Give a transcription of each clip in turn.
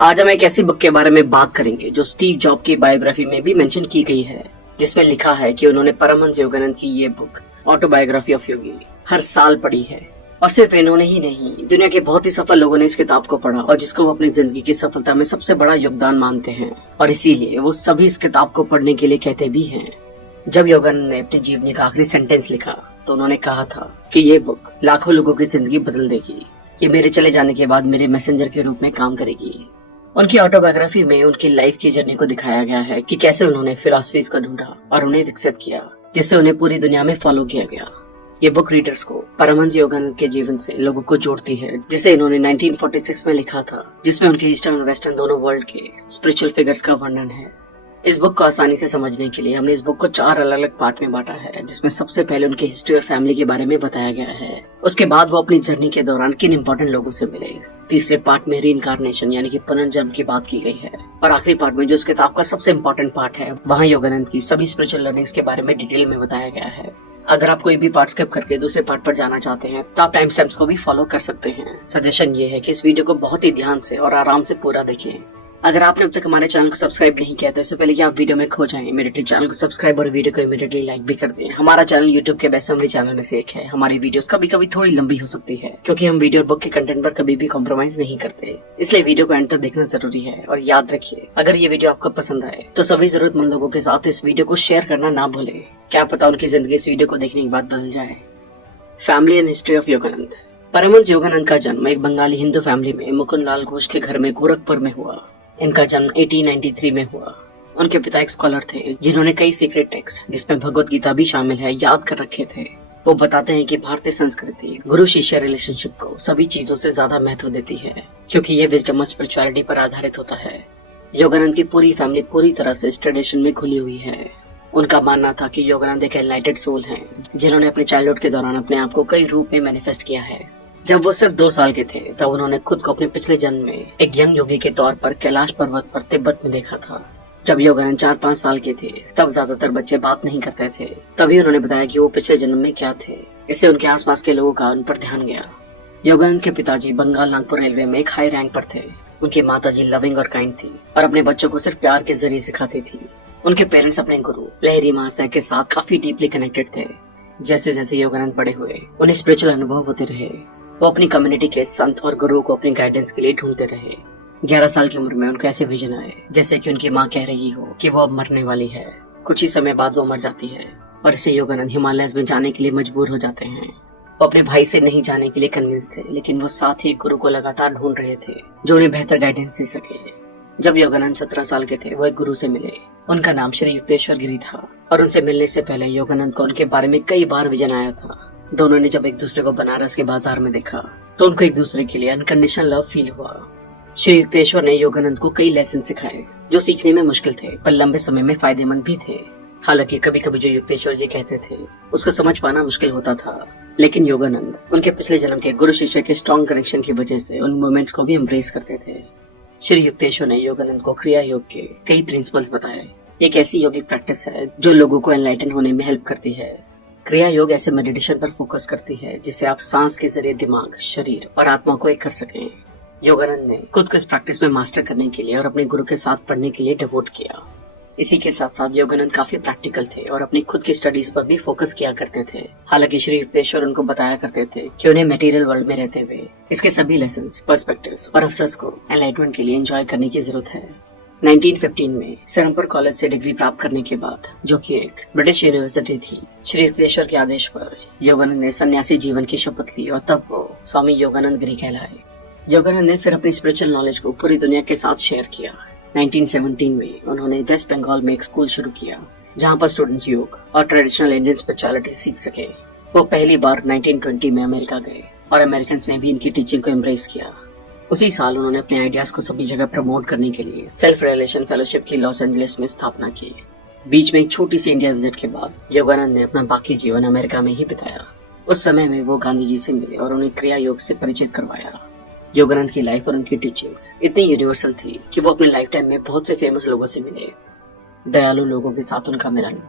आज हम एक ऐसी बुक के बारे में बात करेंगे जो स्टीव जॉब की बायोग्राफी में भी मेंशन की गई है, जिसमें लिखा है कि उन्होंने परमहंस योगानंद की ये बुक ऑटोबायोग्राफी ऑफ योगी हर साल पढ़ी है। और सिर्फ इन्होंने ही नहीं, दुनिया के बहुत ही सफल लोगों ने इस किताब को पढ़ा और जिसको वो अपनी जिंदगी की सफलता में सबसे बड़ा योगदान मानते हैं, और इसीलिए वो सभी इस किताब को पढ़ने के लिए कहते भी हैं। जब योगानंद ने अपनी जीवनी का आखिरी सेंटेंस लिखा तो उन्होंने कहा था कि ये बुक लाखों लोगों की जिंदगी बदल देगी, ये मेरे चले जाने के बाद मेरे मैसेंजर के रूप में काम करेगी। उनकी ऑटोबायोग्राफी में उनकी लाइफ की जर्नी को दिखाया गया है कि कैसे उन्होंने फिलॉसफीज को ढूंढा और उन्हें विकसित किया, जिससे उन्हें पूरी दुनिया में फॉलो किया गया। ये बुक रीडर्स को परमहंस योगानंद के जीवन से लोगों को जोड़ती है, जिसे इन्होंने 1946 में लिखा था, जिसमें उनके ईस्टर्न और वेस्टर्न दोनों वर्ल्ड के स्पिरिचुअल फिगर्स का वर्णन है। इस बुक को आसानी से समझने के लिए हमने इस बुक को 4 अलग अलग पार्ट में बांटा है, जिसमें सबसे पहले उनकी हिस्ट्री और फैमिली के बारे में बताया गया है। उसके बाद वो अपनी जर्नी के दौरान किन इंपॉर्टेंट लोगों से मिले। तीसरे पार्ट में रीइंकार्नेशन यानी कि पुनर्जन्म की बात की गई है, और आखिरी पार्ट में जो इस किताब का सबसे इम्पोर्टेंट पार्ट है, वहाँ योगानंद की सभी स्पिरिचुअल लर्निंग्स के बारे में डिटेल में बताया गया है। अगर आप कोई भी पार्ट स्किप करके दूसरे पार्ट पर जाना चाहते हैं तो आप टाइम स्टैम्प्स को भी फॉलो कर सकते हैं। सजेशन ये है कि इस वीडियो को बहुत ही ध्यान से और आराम से पूरा देखें। अगर आपने अब तक हमारे चैनल को सब्सक्राइब नहीं किया तो इससे पहले कि आप वीडियो में खो जाएं, इमीडिएटली चैनल को सब्सक्राइब और वीडियो को इमीडिएटली लाइक भी कर दें। हमारा चैनल यूट्यूब के बेस्ट समरी चैनल में से एक है। हमारी वीडियोस कभी कभी थोड़ी लंबी हो सकती है, क्योंकि हम वीडियो और बुक के कंटेंट पर कभी भी कॉम्प्रोमाइज नहीं करते, इसलिए वीडियो को एंड तक देखना जरूरी है। और याद रखिए, अगर ये वीडियो आपको पसंद आए तो सभी जरूरतमंद लोगों के साथ इस वीडियो को शेयर करना ना भूलें। क्या पता उनकी जिंदगी इस वीडियो को देखने के बाद बदल जाए। Family and history of Yogananda. Paramahansa Yogananda का जन्म एक बंगाली हिंदू फैमिली में मुकुंद लाल घोष के घर में गोरखपुर में हुआ। इनका जन्म 1893 में हुआ। उनके पिता एक स्कॉलर थे जिन्होंने कई सीक्रेट टेक्स्ट, जिसमें भगवत गीता भी शामिल है, याद कर रखे थे। वो बताते हैं कि भारतीय संस्कृति गुरु शिष्य रिलेशनशिप को सभी चीजों से ज्यादा महत्व देती है, क्योंकि ये विजडम और स्पिरिचुअलिटी पर आधारित होता है। योगानंद की पूरी फैमिली पूरी तरह से इस ट्रेडिशन में खुली हुई है। उनका मानना था कि योगानंद एक एनलाइटेड सोल हैं, जिन्होंने अपने चाइल्डहुड के दौरान अपने आप को कई रूप में मैनिफेस्ट किया है। जब वो सिर्फ 2 साल के थे तब उन्होंने खुद को अपने पिछले जन्म में एक यंग योगी के तौर पर कैलाश पर्वत पर तिब्बत में देखा था। जब योगानंद 4-5 साल के थे तब ज्यादातर बच्चे बात नहीं करते थे। तभी उन्होंने बताया कि वो पिछले जन्म में क्या थे। इससे उनके आसपास के लोगों का उन पर ध्यान गया। योगानंद के पिताजी बंगाल नागपुर रेलवे में एक हाई रैंक पर थे। उनकी माताजी लविंग और काइंड थी और अपने बच्चों को सिर्फ प्यार के जरिए सिखाती थी। उनके पेरेंट्स अपने गुरु लहरी महाशय के साथ काफी डीपली कनेक्टेड थे। जैसे जैसे योगानंद बड़े हुए उन्हें स्पिरिचुअल अनुभव होते रहे। वो अपनी कम्युनिटी के संत और गुरुओं को अपनी गाइडेंस के लिए ढूंढते रहे। 11 साल की उम्र में उनको ऐसे विजन आए जैसे कि उनकी माँ कह रही हो कि वो अब मरने वाली है। कुछ ही समय बाद वो मर जाती है और इससे योगानंद हिमालयस में जाने के लिए मजबूर हो जाते हैं। वो अपने भाई से नहीं जाने के लिए कन्विंस थे, लेकिन वो साथ ही एक गुरु को लगातार ढूंढ रहे थे जो उन्हें बेहतर गाइडेंस दे सके। जब योगानंद 17 साल के थे वो एक गुरु से मिले। उनका नाम श्री युक्तेश्वर गिरी था, और उनसे मिलने से पहले योगानंद को उनके बारे में कई बार विजन आया था। दोनों ने जब एक दूसरे को बनारस के बाजार में देखा तो उनको एक दूसरे के लिए अनकंडीशनल लव फील हुआ। श्री युक्तेश्वर ने योगानंद को कई लेसन सिखाए जो सीखने में मुश्किल थे पर लंबे समय में फायदेमंद भी थे। हालांकि कभी कभी जो युक्तेश्वर जी कहते थे उसको समझ पाना मुश्किल होता था, लेकिन योगानंद उनके पिछले जन्म के गुरु शिष्य के स्ट्रॉन्ग कनेक्शन की वजह से उन मोमेंट्स को भी एम्ब्रेस करते थे। श्री युक्तेश्वर ने योगानंद को क्रिया योग के कई प्रिंसिपल्स बताए। एक ऐसी योगिक प्रैक्टिस है जो लोगों को एनलाइटन होने में हेल्प करती है। क्रिया योग ऐसे मेडिटेशन पर फोकस करती है जिससे आप सांस के जरिए दिमाग, शरीर और आत्मा को एक कर सकें। योगानंद ने खुद को इस प्रैक्टिस में मास्टर करने के लिए और अपने गुरु के साथ पढ़ने के लिए डिवोट किया। इसी के साथ साथ योगानंद काफी प्रैक्टिकल थे और अपनी खुद की स्टडीज पर भी फोकस किया करते थे। हालांकि श्री युक्तेश्वर उनको बताया करते थे कि उन्हें मटेरियल वर्ल्ड में रहते हुए इसके सभी लेसन्स, पर्सपेक्टिव्स और अवसर्स को एनलाइटमेंट के लिए एंजॉय करने की जरूरत है। 1915 में सेरमपुर कॉलेज से डिग्री प्राप्त करने के बाद, जो कि एक ब्रिटिश यूनिवर्सिटी थी, श्री युक्तेश्वर के आदेश पर योगानंद ने सन्यासी जीवन की शपथ ली और तब वो स्वामी योगानंद गिरी कहलाए। योगानंद ने फिर अपनी स्पिरिचुअल नॉलेज को पूरी दुनिया के साथ शेयर किया। 1917 में उन्होंने वेस्ट बंगाल में एक स्कूल शुरू किया जहाँ पर स्टूडेंट्स योग और ट्रेडिशनल इंडियन स्पिरिचुअलिटी सीख सके। वो पहली बार 1920 में अमेरिका गए और अमेरिकन ने भी इनकी टीचिंग को एम्ब्रेस किया। उसी साल उन्होंने अपने आइडियाज को सभी जगह प्रमोट करने के लिए सेल्फ रियलाइजेशन फेलोशिप की लॉस एंजलिस में स्थापना की। बीच में एक छोटी सी इंडिया विजिट के बाद योगानंद ने अपना बाकी जीवन अमेरिका में ही बिताया। उस समय में वो गांधी जी से मिले और उन्हें क्रिया योग से परिचित करवाया। योगानंद की लाइफ और उनकी टीचिंग्स इतनी यूनिवर्सल थी कि वो अपने लाइफ टाइम में बहुत से फेमस लोगों से मिले। दयालु लोगों के साथ उनका मिलन।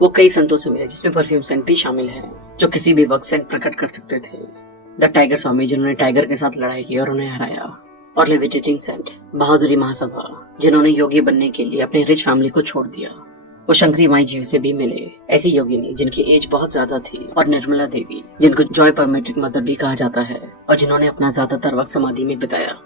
वो कई संतों से मिले जिसमें परफ्यूम सेंट भी शामिल है, जो किसी भी वक्त सेंट प्रकट कर सकते थे। द टाइगर स्वामी, जिन्होंने टाइगर के साथ लड़ाई की और उन्हें हराया। और लेविटेटिंग सेंट, बहादुरी महासभा, जिन्होंने योगी बनने के लिए अपनी रिच फैमिली को छोड़ दिया। वो शंकरी माई जीव से भी मिले, ऐसी योगिनी जिनकी एज बहुत ज्यादा थी, और निर्मला देवी, जिनको जॉय परमिटेड मदर भी कहा जाता है और जिन्होंने अपना ज्यादातर वक्त समाधि में बिताया।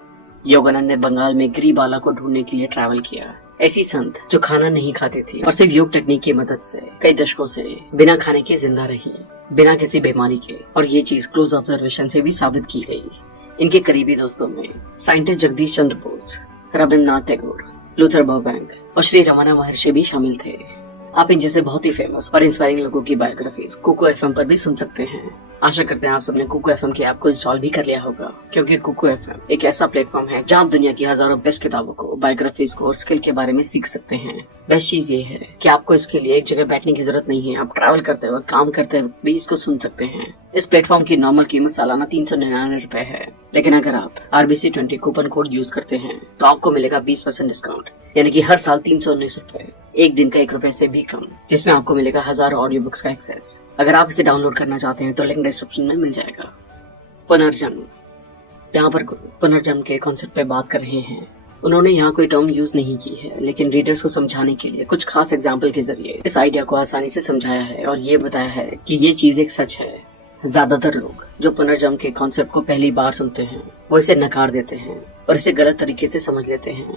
योगानंद ने बंगाल में गिरिबाला को ढूंढने के लिए ट्रैवल किया। ऐसी संत जो खाना नहीं खाती थी और सिर्फ योग टेक्निक की मदद से कई दशकों से बिना खाने के जिंदा रही, बिना किसी बीमारी के, और ये चीज क्लोज ऑब्जर्वेशन से भी साबित की गई। इनके करीबी दोस्तों में scientist Jagdish Chandra Bose, Rabindranath Tagore, Luther Burbank और श्री रमना महर्षि भी शामिल थे। आप इन जैसे बहुत ही फेमस और इंस्पायरिंग लोगों की बायोग्राफीज कुकू एफएम पर भी सुन सकते हैं। आशा करते हैं आप सबने कुकू एफएम की ऐप को इंस्टॉल भी कर लिया होगा, क्योंकि कुकू एफएम एक ऐसा प्लेटफॉर्म है जहां आप दुनिया की हजारों बेस्ट किताबों को, बायोग्राफीज को और स्किल के बारे में सीख सकते हैं। बेस्ट चीज ये है कि आपको इसके लिए एक जगह बैठने की जरूरत नहीं है। आप ट्रैवल करते वक्त, काम करते वक्त भी इसको सुन सकते हैं। इस प्लेटफॉर्म की नॉर्मल कीमत सालाना 399 रुपए है, लेकिन अगर आप RBC20 कूपन कोड यूज करते हैं तो आपको मिलेगा 20% डिस्काउंट, यानी कि हर साल 319 रुपए, एक दिन का 1 रुपए से भी कम, जिसमें आपको मिलेगा हजारों ऑडियो बुक्स का एक्सेस। अगर आप इसे डाउनलोड करना चाहते हैं तो लिंक डिस्क्रिप्शन में मिल जाएगा। पुनर्जन्म, यहाँ पर पुनर्जन्म के कॉन्सेप्ट पे बात कर रहे हैं। उन्होंने यहाँ कोई टर्म यूज नहीं की है, लेकिन रीडर्स को समझाने के लिए कुछ खास एग्जाम्पल के जरिए इस आइडिया को आसानी से समझाया है और ये बताया है कि ये चीज एक सच है। ज्यादातर लोग जो पुनर्जन्म के कॉन्सेप्ट को पहली बार सुनते हैं वो इसे नकार देते हैं और इसे गलत तरीके से समझ लेते हैं।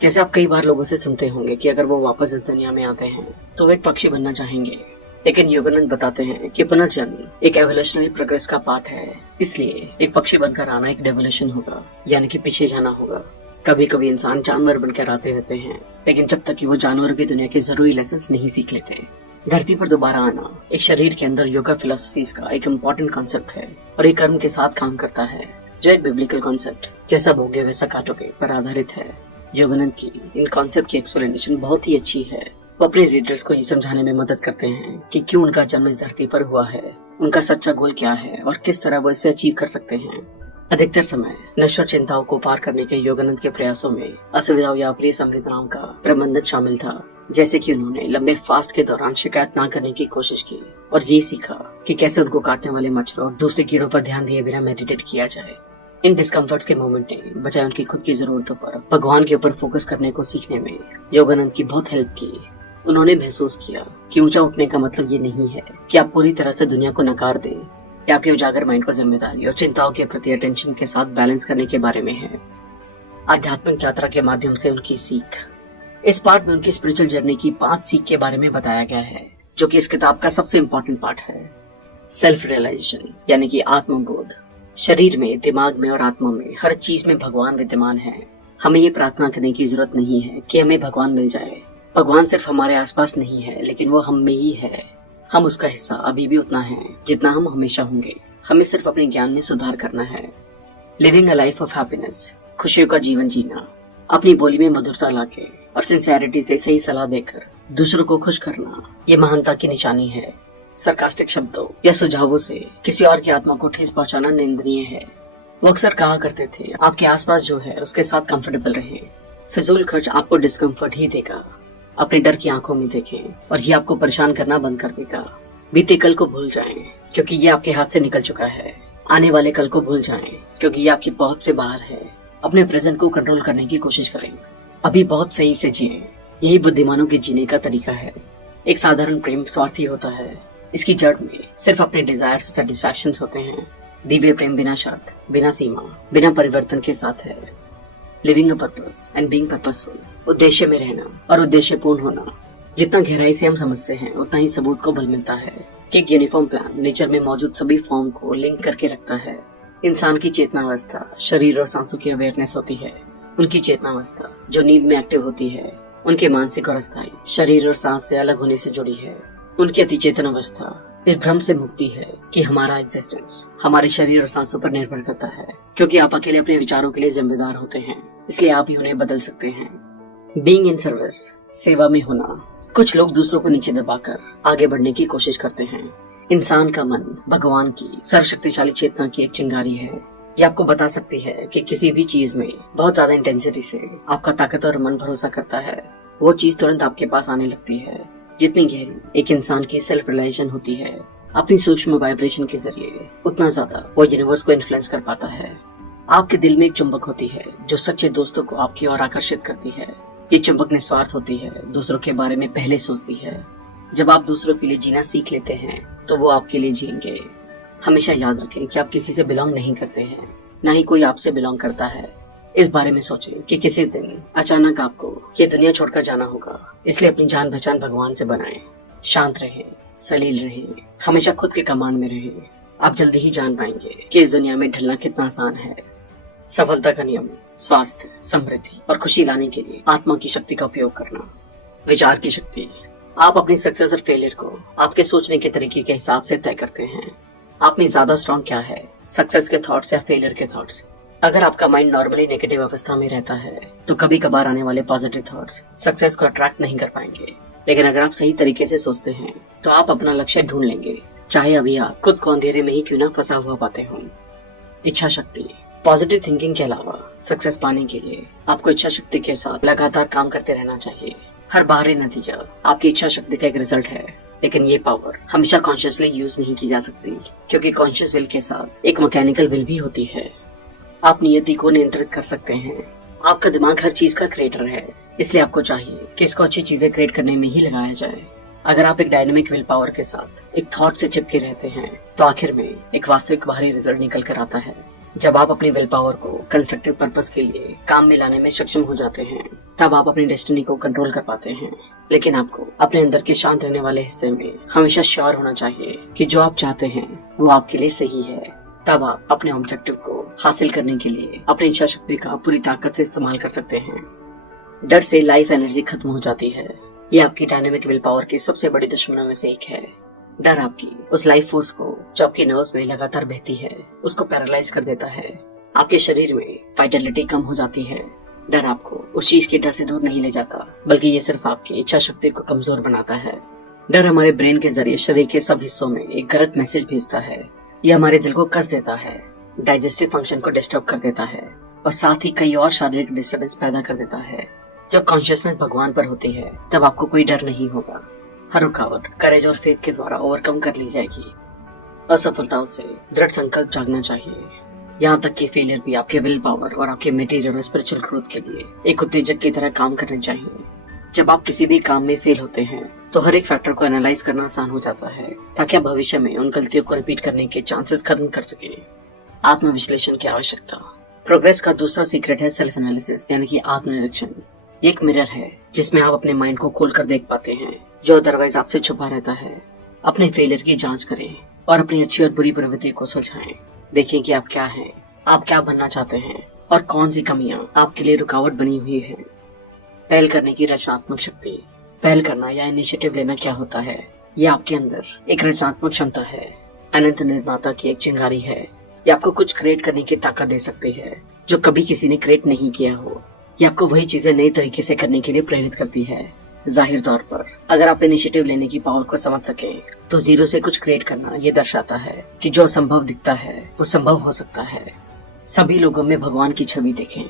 जैसे आप कई बार लोगों से सुनते होंगे कि अगर वो वापस इस दुनिया में आते हैं तो वो एक पक्षी बनना चाहेंगे, लेकिन योगानंद बताते हैं कि पुनर्जन्म एक एवोल्यूशनरी प्रोग्रेस का पार्ट है। इसलिए एक पक्षी बनकर आना एक डेवोल्यूशन होगा, यानी कि पीछे जाना होगा। कभी कभी इंसान जानवर बनकर आते रहते हैं, लेकिन जब तक कि वो जानवरों की दुनिया के जरूरी लेसन नहीं सीख लेते। धरती पर दोबारा आना एक शरीर के अंदर योगा फिलोसफीज का एक इम्पोर्टेंट कॉन्सेप्ट है और एक कर्म के साथ काम करता है, जो एक बिब्लिकल कॉन्सेप्ट जैसा भोगे वैसा काटोगे पर आधारित है। योगानंद की इन कॉन्सेप्ट की एक्सप्लेनेशन बहुत ही अच्छी है। वो अपने रीडर्स को ये समझाने में मदद करते हैं कि क्यों उनका जन्म इस धरती पर हुआ है, उनका सच्चा गोल क्या है और किस तरह वो इसे अचीव कर सकते हैं। अधिकतर समय नश्वर चिंताओं को पार करने के योगानंद के प्रयासों में असुविधाओं या अप्रिय संवेदनाओं का प्रबंधन शामिल था। जैसे कि उन्होंने लंबे फास्ट के दौरान शिकायत न करने की कोशिश की और ये सीखा कि कैसे उनको काटने वाले मच्छरों और दूसरे कीड़ों पर ध्यान दिए बिना मेडिटेट किया जाए। इन डिस्कम्फर्ट्स के मोमेंट ने बजाय उनकी खुद की जरूरतों पर भगवान के ऊपर फोकस करने को सीखने में योगानंद की बहुत हेल्प की। उन्होंने महसूस किया कि ऊंचा उठने का मतलब ये नहीं है कि आप पूरी तरह से दुनिया को नकार दें, या आपके उजागर माइंड को जिम्मेदारी और चिंताओं के प्रति अटेंशन के साथ बैलेंस करने के बारे में है। आध्यात्मिक यात्रा के माध्यम से उनकी सीख। इस पार्ट में उनकी स्पिरिचुअल जर्नी की 5 सीख के बारे में बताया गया है, जो कि इस किताब का सबसे इम्पोर्टेंट पार्ट है। सेल्फ रियलाइजेशन, यानी कि आत्मबोध। शरीर में, दिमाग में और आत्मा में हर चीज में भगवान विद्यमान है। हमें ये प्रार्थना करने की जरूरत नहीं है कि हमें भगवान मिल जाए। भगवान सिर्फ हमारे आसपास नहीं है, लेकिन वो हम में ही है। हम उसका हिस्सा अभी भी उतना है जितना हम हमेशा होंगे। हमें सिर्फ अपने ज्ञान में सुधार करना है। Living a life of happiness, खुशियों का जीवन जीना। अपनी बोली में मधुरता लाके और सिंसेरिटी से सही सलाह देकर दूसरों को खुश करना, ये महानता की निशानी है। सरकास्टिक शब्दों या सुझावों से किसी और की आत्मा को ठेस पहुंचाना निंदनीय है। वो अक्सर कहा करते थे, आपके आसपास जो है उसके साथ कंफर्टेबल रहें। फिजूल खर्च आपको डिस्कम्फर्ट ही देगा। अपने डर की आंखों में देखें और ये आपको परेशान करना बंद कर देगा। बीते कल को भूल जाएं, क्योंकि ये आपके हाथ से निकल चुका है। आने वाले कल को भूल जाएं, क्योंकि ये आपकी पहुंच से बाहर है। अपने प्रेजेंट को कंट्रोल करने की कोशिश करें। अभी बहुत सही से जिएं, यही बुद्धिमानों के जीने का तरीका है। एक साधारण प्रेम स्वार्थी होता है। इसकी जड़ में सिर्फ अपने डिजायर्स और सेटिस्फैक्शंस होते हैं। दिव्य प्रेम बिना शर्त, बिना सीमा, बिना परिवर्तन के साथ है। Living a purpose and being purposeful, उद्देश्य में रहना और उद्देश्यपूर्ण होना। जितना गहराई से हम समझते हैं उतना ही सबूत को बल मिलता है कि एक यूनिफॉर्म प्लान नेचर में मौजूद सभी फॉर्म को लिंक करके रखता है। इंसान की चेतनावस्था शरीर और सांसों की अवेयरनेस होती है। उनकी चेतनावस्था जो नींद में एक्टिव होती है, उनके मानसिक और अस्थायी शरीर और सांस से अलग होने से जुड़ी है। उनकी अतिचेतन अवस्था इस भ्रम से मुक्ति है कि हमारा एग्जिस्टेंस हमारे शरीर और सांसों पर निर्भर करता है, क्योंकि आप अकेले अपने विचारों के लिए जिम्मेदार होते हैं, इसलिए आप ही उन्हें बदल सकते हैं। बीइंग इन सर्विस, सेवा में होना। कुछ लोग दूसरों को नीचे दबाकर आगे बढ़ने की कोशिश करते हैं। इंसान का मन भगवान की सर्वशक्तिशाली चेतना की एक चिंगारी है। ये आपको बता सकती है कि किसी भी चीज में बहुत ज्यादा इंटेंसिटी से आपका ताकतवर मन भरोसा करता है, वो चीज तुरंत आपके पास आने लगती है। जितनी गहरी एक इंसान की सेल्फ रियलाइजेशन होती है अपनी सूक्ष्म वाइब्रेशन के जरिए, उतना ज्यादा वो यूनिवर्स को इन्फ्लुएंस कर पाता है। आपके दिल में एक चुंबक होती है जो सच्चे दोस्तों को आपकी ओर आकर्षित करती है। ये चुंबक निस्वार्थ होती है, दूसरों के बारे में पहले सोचती है। जब आप दूसरों के लिए जीना सीख लेते हैं तो वो आपके लिए जिएंगे। हमेशा याद रखें कि आप किसी से बिलोंग नहीं करते हैं, न ही कोई आपसे बिलोंग करता है। इस बारे में सोचें कि किसी दिन अचानक आपको ये दुनिया छोड़कर जाना होगा, इसलिए अपनी जान पहचान भगवान से बनाएं। शांत रहें, सलील रहें, हमेशा खुद के कमांड में रहें। आप जल्दी ही जान पाएंगे कि इस दुनिया में ढलना कितना आसान है। सफलता का नियम स्वास्थ्य, समृद्धि और खुशी लाने के लिए आत्मा की शक्ति का उपयोग करना। विचार की शक्ति, आप अपनी सक्सेस और फेलियर को आपके सोचने के तरीके के हिसाब से तय करते हैं। आप में ज्यादा स्ट्रॉन्ग क्या है, सक्सेस के थॉट्स या फेलियर के थॉट्स। अगर आपका माइंड नॉर्मली नेगेटिव अवस्था में रहता है तो कभी कभार आने वाले पॉजिटिव थॉट्स सक्सेस को अट्रैक्ट नहीं कर पाएंगे। लेकिन अगर आप सही तरीके से सोचते हैं तो आप अपना लक्ष्य ढूंढ लेंगे, चाहे अभी आप खुद को अंधेरे में ही क्यों ना फंसा हुआ पाते हों। इच्छा शक्ति, पॉजिटिव थिंकिंग के अलावा सक्सेस पाने के लिए आपको इच्छा शक्ति के साथ लगातार काम करते रहना चाहिए। हर बाहरी नतीजा आपकी इच्छा शक्ति का एक रिजल्ट है, लेकिन ये पावर हमेशा कॉन्शियसली यूज नहीं की जा सकती, क्योंकि कॉन्शियस विल के साथ एक मैकेनिकल विल भी होती है। आप नियति को नियंत्रित कर सकते हैं। आपका दिमाग हर चीज का क्रिएटर है, इसलिए आपको चाहिए कि इसको अच्छी चीजें क्रिएट करने में ही लगाया जाए। अगर आप एक डायनेमिक विल पावर के साथ एक थॉट से चिपके रहते हैं तो आखिर में एक वास्तविक बाहरी रिजल्ट निकल कर आता है। जब आप अपनी विल पावर को कंस्ट्रक्टिव पर्पस के लिए काम में लाने में सक्षम हो जाते हैं तब आप अपनी डेस्टिनी को कंट्रोल कर पाते हैं। लेकिन आपको अपने अंदर के शांत रहने वाले हिस्से में हमेशा श्योर होना चाहिए कि जो आप चाहते हैं वो आपके लिए सही है। तब आप अपने ऑब्जेक्टिव को हासिल करने के लिए अपनी इच्छा शक्ति का पूरी ताकत से इस्तेमाल कर सकते हैं। डर से लाइफ एनर्जी खत्म हो जाती है। ये आपकी डायनेमिक विल पावर की सबसे बड़ी दुश्मनों में से एक है। डर आपकी उस लाइफ फोर्स को जो आपके नर्व्स में लगातार बहती है उसको पैरालाइज कर देता है। आपके शरीर में वाइटलिटी कम हो जाती है। डर आपको उस चीज के डर से दूर नहीं ले जाता, बल्कि ये सिर्फ आपकी इच्छा शक्ति को कमजोर बनाता है। डर हमारे ब्रेन के जरिए शरीर के सब हिस्सों में एक गलत मैसेज भेजता है। यह हमारे दिल को कस देता है, डाइजेस्टिव फंक्शन को डिस्टर्ब कर देता है और साथ ही कई और शारीरिक डिस्टर्बेंस पैदा कर देता है। जब कॉन्शियसनेस भगवान पर होती है तब आपको कोई डर नहीं होगा। हर रुकावट करेज और फेथ के द्वारा ओवरकम कर ली जाएगी। असफलताओं से दृढ़ संकल्प जागना चाहिए। यहाँ तक कि फेलियर भी आपके विल पावर और आपके मटेरियल और स्पिरिचुअल ग्रोथ के लिए एक उत्तेजक की तरह काम करने चाहिए। जब आप किसी भी काम में फेल होते हैं तो हर एक फैक्टर को एनालाइज करना आसान हो जाता है, ताकि आप भविष्य में उन गलतियों को रिपीट करने के चांसेस खत्म कर सके। आत्मविश्लेषण की आवश्यकता। प्रोग्रेस का दूसरा सीक्रेट है सेल्फ एनालिसिस, यानी कि आत्मनिरीक्षण। ये एक मिरर है जिसमें आप अपने माइंड को खोल कर देख पाते हैं जो अदरवाइज आपसे छुपा रहता है। अपने फेलियर की जांच करें और अपनी अच्छी और बुरी प्रवृत्ति को सुलझाएं। देखें कि आप क्या हैं, आप क्या बनना चाहते हैं और कौन सी कमियां आपके लिए रुकावट बनी हुई है। पहल करने की रचनात्मक शक्ति। पहल करना या इनिशिएटिव लेना क्या होता है? ये आपके अंदर एक रचनात्मक क्षमता है, अनंत निर्माता की एक चिंगारी है। ये आपको कुछ क्रिएट करने की ताकत दे सकती है जो कभी किसी ने क्रिएट नहीं किया हो। ये आपको वही चीजें नए तरीके से करने के लिए प्रेरित करती है। जाहिर तौर पर अगर आप इनिशिएटिव लेने की पावर को समझ सकें तो जीरो से कुछ क्रिएट करना ये दर्शाता है कि जो असंभव दिखता है वो संभव हो सकता है। सभी लोगों में भगवान की छवि देखें।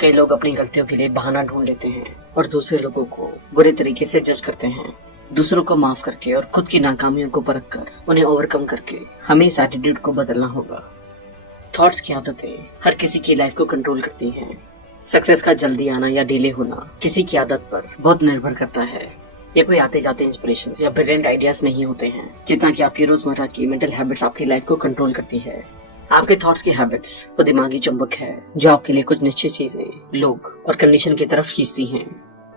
कई लोग अपनी गलतियों के लिए बहाना ढूंढ लेते हैं और दूसरे लोगों को बुरे तरीके से जज करते हैं। दूसरों को माफ करके और खुद की नाकामियों को परख कर उन्हें ओवरकम करके हमें इस एटीट्यूड को बदलना होगा। थॉट्स की आदतें हर किसी की लाइफ को कंट्रोल करती हैं। सक्सेस का जल्दी आना या डिले होना किसी की आदत पर बहुत निर्भर करता है। ये कोई आते जाते इंस्पिरेशन या ब्रिलियंट आइडियाज नहीं होते हैं, जितना कि आपकी रोजमर्रा की मेंटल हैबिट्स आपकी लाइफ को कंट्रोल करती है। आपके थॉट्स की हैबिट्स वो दिमागी चुंबक है जो आपके लिए कुछ निश्चित चीजें, लोग और कंडीशन की तरफ खींचती हैं।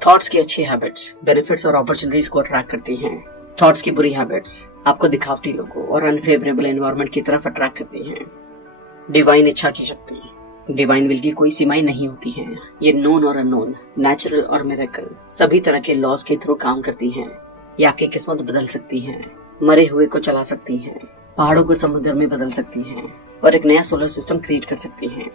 थॉट्स की अच्छी हैबिट्स बेनिफिट्स और अपॉर्चुनिटीज को अट्रैक्ट करती हैं। थॉट्स की बुरी हैबिट्स आपको दिखावटी लोगों और अनफेवरेबल एनवायरनमेंट की तरफ अट्रैक्ट करती हैं। डिवाइन इच्छा की शक्ति। डिवाइन विल की कोई सीमाएं नहीं होती हैं। ये नोन और अननोन, नेचुरल और मिरेकल सभी तरह के लॉज के थ्रू काम करती हैं। ये आपकी किस्मत बदल सकती हैं, मरे हुए को चला सकती हैं, पहाड़ों को समुद्र में बदल सकती हैं और एक नया सोलर सिस्टम क्रिएट कर सकती हैं।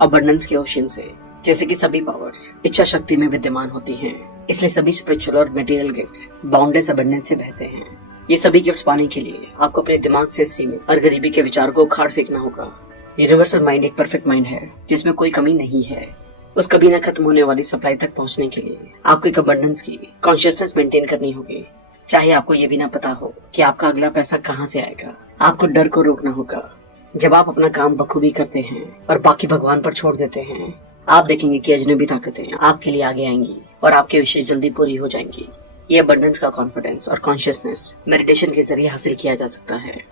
अबंडेंस के ओशन से जैसे कि सभी पावर्स इच्छा शक्ति में विद्यमान होती हैं, इसलिए सभी स्पिरिचुअल और मटेरियल गिफ्ट्स बाउंडेस अबंडेंस से बहते हैं। ये सभी गिफ्ट्स पाने के लिए आपको अपने दिमाग से सीमित और गरीबी के विचार को उखाड़ फेंकना होगा। यूनिवर्सल माइंड एक परफेक्ट माइंड है जिसमें कोई कमी नहीं है। उस कभी न खत्म होने वाली सप्लाई तक पहुंचने के लिए आपको एक अबंडेंस की कॉन्शियसनेस मेंटेन करनी होगी, चाहे आपको ये भी ना पता हो कि आपका अगला पैसा कहाँ से आएगा। आपको डर को रोकना होगा। जब आप अपना काम बखूबी करते हैं और बाकी भगवान पर छोड़ देते हैं, आप देखेंगे कि अजनबी ताकतें आपके लिए आगे आएंगी और आपके विशेष जल्दी पूरी हो जाएंगी। ये अबंडेंस का कॉन्फिडेंस और कॉन्शियसनेस मेडिटेशन के जरिए हासिल किया जा सकता है।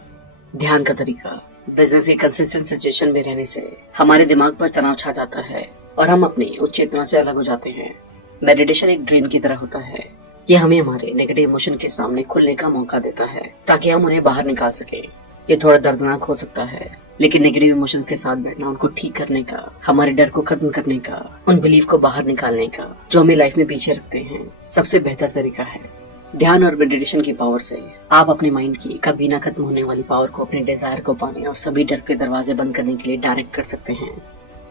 ध्यान का तरीका। बिजनेस की कंसिस्टेंट सिचुएशन में रहने से हमारे दिमाग पर तनाव छा जाता है और हम अपनी उच्च चेतना से अलग हो जाते हैं। मेडिटेशन एक ड्रेन की तरह होता है। ये हमें हमारे नेगेटिव इमोशन के सामने खुलने का मौका देता है ताकि हम उन्हें बाहर निकाल सके। ये थोड़ा दर्दनाक हो सकता है, लेकिन नेगेटिव इमोशंस के साथ बैठना, उनको ठीक करने का, हमारे डर को खत्म करने का, उन बिलीफ को बाहर निकालने का जो हमें लाइफ में पीछे रखते हैं, सबसे बेहतर तरीका है। ध्यान और मेडिटेशन की पावर से आप अपने माइंड की कभी ना खत्म होने वाली पावर को अपने डिजायर को पाने और सभी डर के दरवाजे बंद करने के लिए डायरेक्ट कर सकते हैं।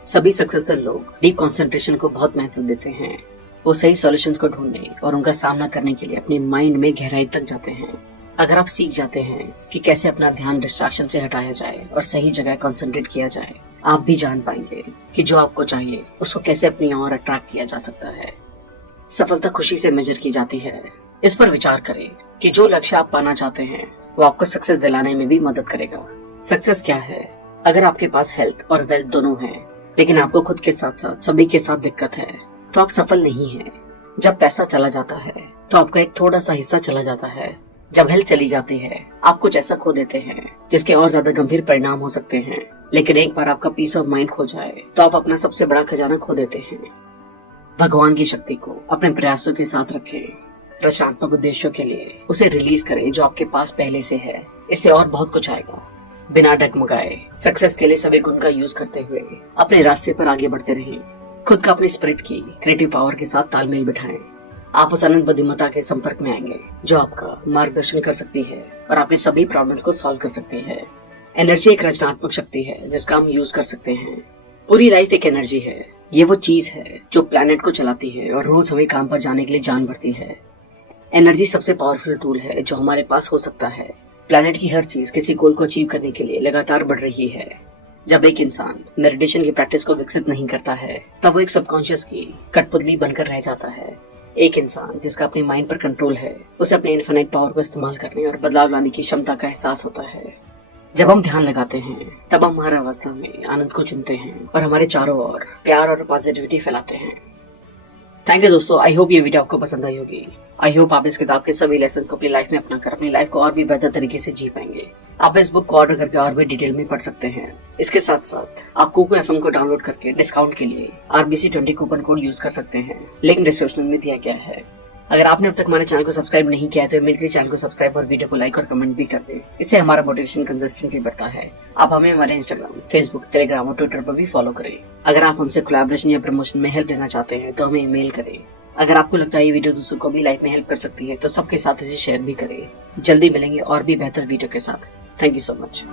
सभी सक्सेसफुल लोग डीप कंसंट्रेशन को बहुत महत्व देते हैं। वो सही सॉल्यूशंस को ढूंढने और उनका सामना करने के लिए अपने माइंड में गहराई तक जाते हैं। अगर आप सीख जाते हैं कि कैसे अपना ध्यान डिस्ट्रैक्शन से हटाया जाए और सही जगह कंसंट्रेट किया जाए, आप भी जान पाएंगे कि जो आपको चाहिए उसको कैसे अपनी ओर अट्रैक्ट किया जा सकता है। सफलता खुशी से मेजर की जाती है। इस पर विचार करें कि जो लक्ष्य आप पाना चाहते हैं वो आपको सक्सेस दिलाने में भी मदद करेगा। सक्सेस क्या है? अगर आपके पास हेल्थ और वेल्थ दोनों है, लेकिन आपको खुद के साथ साथ सभी के साथ दिक्कत है, तो आप सफल नहीं है। जब पैसा चला जाता है तो आपका एक थोड़ा सा हिस्सा चला जाता है। जब हेल्थ चली जाती है, आप कुछ ऐसा खो देते हैं जिसके और ज्यादा गंभीर परिणाम हो सकते हैं। लेकिन एक बार आपका पीस ऑफ माइंड खो जाए तो आप अपना सबसे बड़ा खजाना खो देते हैं। भगवान की शक्ति को अपने प्रयासों के साथ रखें। रचनात्मक उद्देश्यों के लिए उसे रिलीज करें जो आपके पास पहले से है। इससे और बहुत कुछ आएगा। बिना डगमगाए सक्सेस के लिए सभी गुण का यूज करते हुए अपने रास्ते पर आगे बढ़ते रहें। खुद का अपनी स्पिरिट की क्रिएटिव पावर के साथ तालमेल बिठाएं। आप उस अनंत बुद्धिमत्ता के संपर्क में आएंगे जो आपका मार्गदर्शन कर सकती है और आपके सभी प्रॉब्लम्स को सॉल्व कर सकती है। एनर्जी एक रचनात्मक शक्ति है जिसका हम यूज कर सकते हैं। पूरी लाइफ एक एनर्जी है। ये वो चीज है जो प्लैनेट को चलाती है और रोज हमें काम पर जाने के लिए जान भरती है। एनर्जी सबसे पावरफुल टूल है जो हमारे पास हो सकता है। प्लैनेट की हर चीज किसी गोल को अचीव करने के लिए लगातार बढ़ रही है। जब एक इंसान मेडिटेशन की प्रैक्टिस को विकसित नहीं करता है, तब वो एक सबकॉन्शियस की कठपुतली बनकर रह जाता है। एक इंसान जिसका अपने माइंड पर कंट्रोल है, उसे अपने इन्फिनिट पावर को इस्तेमाल करने और बदलाव लाने की क्षमता का एहसास होता है। जब हम ध्यान लगाते हैं, तब हम हर अवस्था में आनंद को चुनते हैं और हमारे चारों ओर प्यार और पॉजिटिविटी फैलाते हैं। थैंक यू दोस्तों। आई होप ये वीडियो आपको पसंद आई होगी। आई होप आप इस किताब के सभी लेसन को अपनी लाइफ में अपनाकर अपनी लाइफ को और भी बेहतर तरीके से जी पाएंगे। आप इस बुक को ऑर्डर करके और भी डिटेल में पढ़ सकते हैं। इसके साथ साथ आप कुकू FM को डाउनलोड करके डिस्काउंट के लिए RBC20 कूपन कोड यूज कर सकते हैं। लिंक डिस्क्रिप्शन में दिया गया है। अगर आपने अब तक हमारे चैनल को सब्सक्राइब नहीं किया है तो इमीडिएटली चैनल को सब्सक्राइब और वीडियो को लाइक और कमेंट भी कर दें। इससे हमारा मोटिवेशन कंसिस्टेंटली बढ़ता है। आप हमें हमारे इंस्टाग्राम, फेसबुक, टेलीग्राम और ट्विटर पर भी फॉलो करें। अगर आप हमसे कोलैबोरेशन या प्रमोशन में हेल्प लेना चाहते हैं तो हमें ईमेल करें। अगर आपको लगता है ये वीडियो दूसरों को भी लाइफ में हेल्प कर सकती है तो सबके साथ इसे शेयर भी करें। जल्दी मिलेंगे और भी बेहतर वीडियो के साथ। Thank you so much.